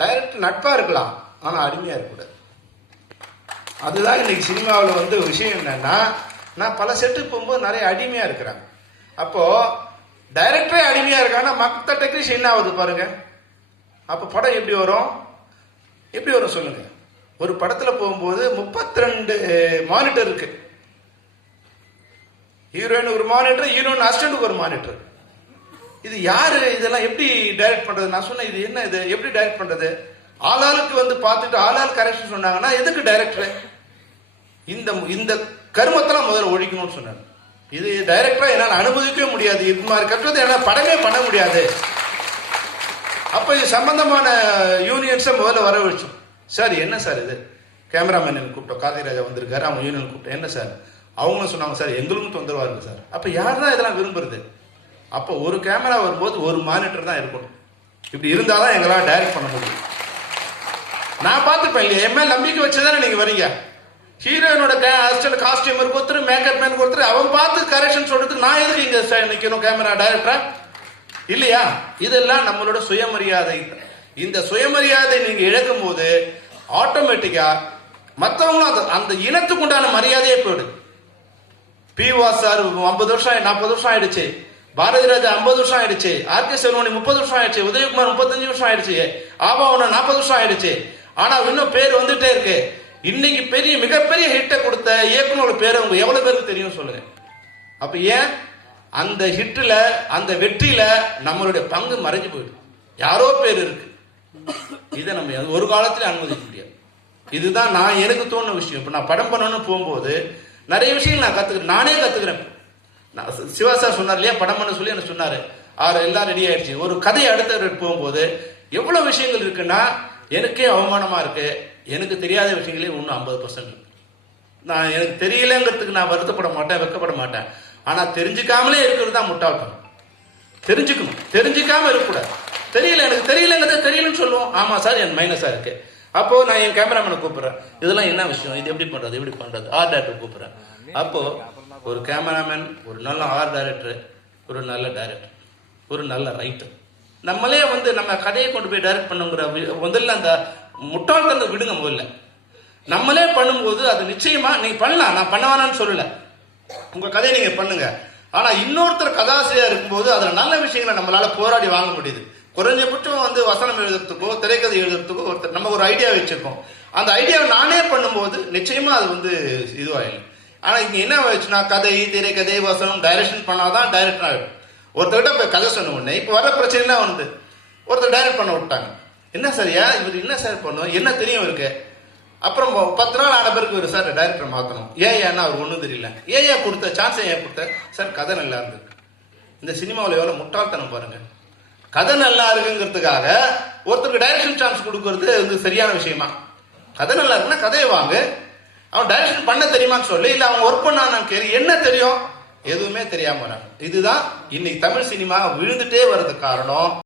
Director நட்பா இருக்கலாம், ஆனா அடிமையா இருக்கக்கூடாது. அதுதான் இன்னைக்கு சினிமாவில் வந்து விஷயம் என்னன்னா, நான் பல செட்டுக்கு போகும்போது நிறைய அடிமையா இருக்கிறாங்க. அப்போ டைரக்டரே அடிமையா இருக்காங்கன்னா மற்ற டெக்னீஷியன் என்ன ஆகுது பாருங்க. அப்ப படம் எப்படி வரும்? எப்படி வரும் சொல்லுங்க. ஒரு படத்துல போகும்போது 32 மானிட்டர் இருக்கு. ஹீரோயினுக்கு ஒரு மானிட்டர், ஹீரோயின் அசிஸ்டன்ட்டுக்கு ஒரு மானிட்டர். இது யாரு இதெல்லாம் எப்படி டைரக்ட் பண்றது? நான் சொன்னேன், இது என்ன, இது எப்படி டைரக்ட் பண்றது? ஆளாளுக்கு வந்து பார்த்துட்டு ஆளாள் கரெக்ஷன் சொன்னாங்கன்னா எதுக்கு டைரக்டர்? இந்த கருமத்தெல்லாம் முதல்ல ஒழிக்கணும்னு சொன்னாங்க. இது டைரக்டரா என்னால் அனுமதிக்கவே முடியாது. இது மாதிரி கட்டுறது என்னால் படமே பண்ண முடியாது. அப்ப இது சம்பந்தமான யூனியன்ஸை முதல்ல வரவழைச்சோம். சார் என்ன சார் இது? கேமராமேன் கூப்பிட்டோம், கார்த்திராஜா வந்திருக்காரு, அவங்க யூனியன் கூப்பிட்டோம். என்ன சார்? அவங்களும் சொன்னாங்க, சார் எங்களுக்கும் தொந்தரவா இருக்கு சார். அப்ப யார் தான் இதெல்லாம் விரும்புறது? அப்ப ஒரு கேமரா வரும்போது ஒரு மானிட்டர் தான் இருக்கணும். இப்படி இருந்தாதான் எங்களால் டைரக்ட் பண்ண முடியும். நான் பார்த்துப்பேன் இல்லையா, என் மேல் நம்பிக்கை வச்சுதானே நீங்க வரீங்க. ஹீரோயினோட அசிஸ்டன்ட் காஸ்டியூமருக்கு ஒருத்தர், மேக்கப் மேனுக்கு ஒருத்தர், அவன் பார்த்து கரெக்ஷன் சொல்றதுக்கு நான் எதுக்கு இங்க நிக்கணும் கேமரா டைரக்டரா? இல்லையா? இதெல்லாம் நம்மளோட சுயமரியாதை. இந்த சுயமரியாதை நீங்க இழக்கும் போது ஆட்டோமேட்டிக்கா மற்றவங்களும் அந்த இனத்துக்கு உண்டான மரியாதையே போயிடுது. பி.வா. சார் 50 வருஷம் 40 வருஷம் ஆயிடுச்சு, பாரதி ராஜா 50 வருஷம் ஆயிடுச்சு, ஆர்.கே. செல்வமணி 30 வருஷம் ஆயிடுச்சு, உதயகுமார் 35 வருஷம் ஆயிடுச்சு, ஆபாவன 40 வருஷம் ஆயிடுச்சு. ஆனா இன்னும் பேர் வந்துட்டே இருக்கு. இன்னைக்கு மிகப்பெரிய ஹிட்டை கொடுத்த இயக்குனரோட பேர் அவங்க எவ்வளவு பேருக்கு தெரியும் சொல்லுங்க. அப்ப ஏன் அந்த ஹிட்ல, அந்த வெற்றியில நம்மளுடைய பங்கு மறைஞ்சு போயிடுது. யாரோ பேர் இருக்கு. இதை நம்ம ஒரு காலத்துல அனுமதிக்க முடியாது. இதுதான் நான் எனக்கு தோணுன விஷயம். இப்ப நான் படம் பண்ணணும்னு போகும்போது நிறைய விஷயங்கள் நான் கத்துக்கிறேன், நானே கத்துக்கிறேன். சிவா சார் சொன்னார் இல்லையா, படம் பண்ண சொல்லி எனக்கு சொன்னாரு. எல்லாம் ரெடி ஆயிடுச்சு. ஒரு கதையை அடுத்த போகும்போது எவ்வளவு விஷயங்கள் இருக்குன்னா எனக்கே அவமானமா இருக்கு. எனக்கு தெரியாத விஷயங்களே இன்னும் 50% இருக்கு. நான் எனக்கு தெரியலங்கிறதுக்கு நான் வருத்தப்பட மாட்டேன், வெக்கப்பட மாட்டேன். ஆனா தெரிஞ்சுக்காமலே இருக்கிறது தான் முட்டாள்தனம். தெரிஞ்சுக்கணும், தெரிஞ்சுக்காம இருக்கக்கூடாது. தெரியல, எனக்கு தெரியலங்கிறத தெரியலன்னு சொல்லுவோம். ஆமா சார், என் மைனஸா இருக்கு. அப்போ நான் என் கேமராமேனை கூப்பிடுறேன், இதெல்லாம் என்ன விஷயம், இது எப்படி பண்றது, எப்படி பண்றது, ஆர்ட் டைரக்டர் கூப்பிடுறேன். அப்போ ஒரு கேமராமேன், ஒரு நல்ல ஆர்ட் டைரக்டர், ஒரு நல்ல டைரக்டர், ஒரு நல்ல ரைட்டர், நம்மளே வந்து நம்ம கதையை கொண்டு போய் டைரக்ட் பண்ணுங்கிற முதல்ல அந்த முட்டாள்தனத்தை விடுங்க. முதல்ல நம்மளே பண்ணும்போது அது நிச்சயமா நீங்க பண்ணலாம், நான் பண்ண வேணான்னு சொல்லல. உங்க கதையை நீங்க பண்ணுங்க. ஆனா இன்னொருத்தர் கதாசிரியா இருக்கும்போது அதுல நல்ல விஷயங்களை நம்மளால போராடி வாங்க முடியுது. குறைஞ்சபட்சம் வந்து வசனம் எழுதுறதுக்கோ திரைக்கதை எழுதுறதுக்கோ ஒருத்தர் நம்ம ஒரு ஐடியா வச்சிருக்கோம். அந்த ஐடியாவை நானே பண்ணும்போது நிச்சயமா அது வந்து இதுவாயிடும். ஆனா இங்க என்ன ஆயிடுச்சுன்னா, கதை, திரைக்கதை, வசனம், டைரக்ஷன் பண்ணாதான் டைரக்டர் ஆகிடும். ஒருத்தர்கிட்ட போய் கதை சொன்ன உடனே இப்ப வர பிரச்சனை வந்து ஒருத்தர் டைரக்ட் பண்ண விட்டாங்க. என்ன சரியா இவர் என்ன சார் பண்ணுவோம், என்ன தெரியும் இருக்கு. அப்புறம் 10 நாள் ஆன பிறகு ஒரு சார் டைரக்டர் மாத்தணும். ஏன்னா அவர் ஒன்றும் தெரியல. கொடுத்த சான்ஸ் ஏன் கொடுத்த சார், கதை நல்லா இருந்திருக்கு. இந்த சினிமாவில் எவ்வளவு முட்டாள்தனம் பாருங்க. கதை நல்லா இருக்குங்கிறதுக்காக ஒருத்தருக்கு டைரக்ஷன் சான்ஸ் கொடுக்கறது வந்து சரியான விஷயமா? கதை நல்லா இருக்குன்னா கதையை வாங்க. அவன் டைரக்ஷன் பண்ண தெரியுமான்னு சொல்லி, இல்ல அவங்க ஒர்க் பண்ணான்னு கேள்வி, என்ன தெரியும், எதுவுமே தெரியாம வராங்க. இதுதான் இன்னைக்கு தமிழ் சினிமா விழுந்துட்டே வர்றதுக்கு காரணம்.